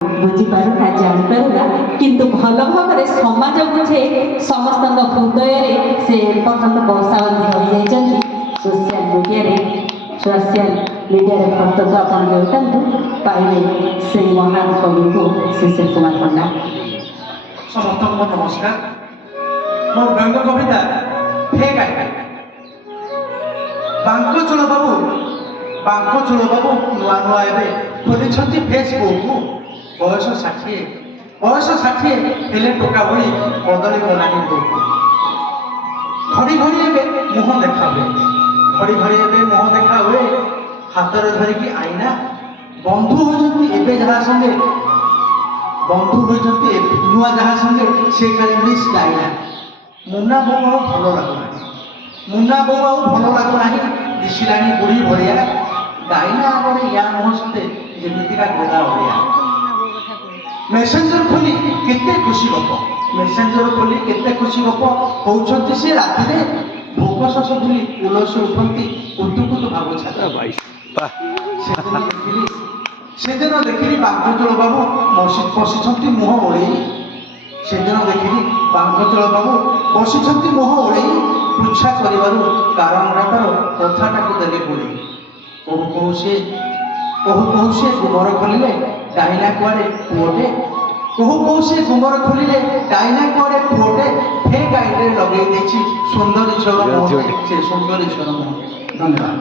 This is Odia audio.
ବୁଝିପାରୁ ନା ଜାଣିପାରୁ ନା କିନ୍ତୁ ଭଲ ଭାବରେ ସମାଜ ବୁଝେ ସମସ୍ତଙ୍କ ହୃଦୟରେ ସେ ଏପର୍ଯ୍ୟନ୍ତ ବସାବନ୍ଧି ହୋଇଯାଇଛନ୍ତି। ସୋସିଆଲ ମିଡ଼ିଆରେ ଫଟୋକୁ ଆପଣ ଦେଉଥାନ୍ତୁ ପାଇବେ ସେଇ ମହାନ କବିକୁ ଶିଶିର କୁମାର ପଣ୍ଡା। ସମସ୍ତଙ୍କୁ ନମସ୍କାର। ମୋର ବ୍ୟଙ୍ଗ କବିତା ଫେକ୍ ଆଇଡି। ବାଙ୍କଚୂଳ ବାବୁ ନୂଆ ନୂଆ ଏବେ ଖୋଲିଛନ୍ତି ଫେସବୁକ୍। ବୟସ 60 ହେଲେ ଟୋକା ଭଳି ବଦଳି ଗଲାଣି ବୋଉ। ଘଡ଼ି ଘଡ଼ି ଏବେ ମୁହଁ ଦେଖା ହୁଏ ହାତରେ ଧରିକି ଆଇନା। ବନ୍ଧୁ ହୋଇଛନ୍ତି ଏବେ ଯାହା ସଙ୍ଗେ ନୂଆ ଯାହା ସଙ୍ଗେ ସେ କାଳେ ମିସ୍ ଗାଇନା। ମୁନା ବୋଉ ଆଉ ଭଲ ଲାଗୁନାହିଁ ଦିଶିଲାଣି ବୁଢ଼ୀ ଭଳିଆ। ଗାଇନା ଆଗରେ ୟା ମୁହଁ ସତେ ଯେମିତିକା ଗୋଦା ଭଳିଆ। ମେସେଞ୍ଜର ଖୋଲି କେତେ ଖୁସି ଗପ କହୁଛନ୍ତି ସେ ରାତିରେ। ଭୋକ ଶୋଷ ଭୁଲି ଉଲସି ଉଠନ୍ତି କୁତୁକୁତୁ ଭାବୁ ଛାତି। ସେଦିନ ଦେଖିଲି ବାଙ୍କଚୂଳ ବାବୁ ବସିଛନ୍ତି ମୁହଁ ଓଳେଇ। ପୃଚ୍ଛା କରିବାରୁ କାରଣଟା ତାର କଥାଟାକୁ ଦେଲେ ଗୋଳେଇ। କହୁ ସେ ଗୁମର ଖୋଲିଲେ ଡାଇନା କୁଆଡ଼େ ପୁଅଟେ। ଫେକ୍ ଆଇଡିରେ ଲଗେଇ ଦେଇଛି ସୁନ୍ଦରୀ ଝିଅର ମୁହଁ। ଧନ୍ୟବାଦ।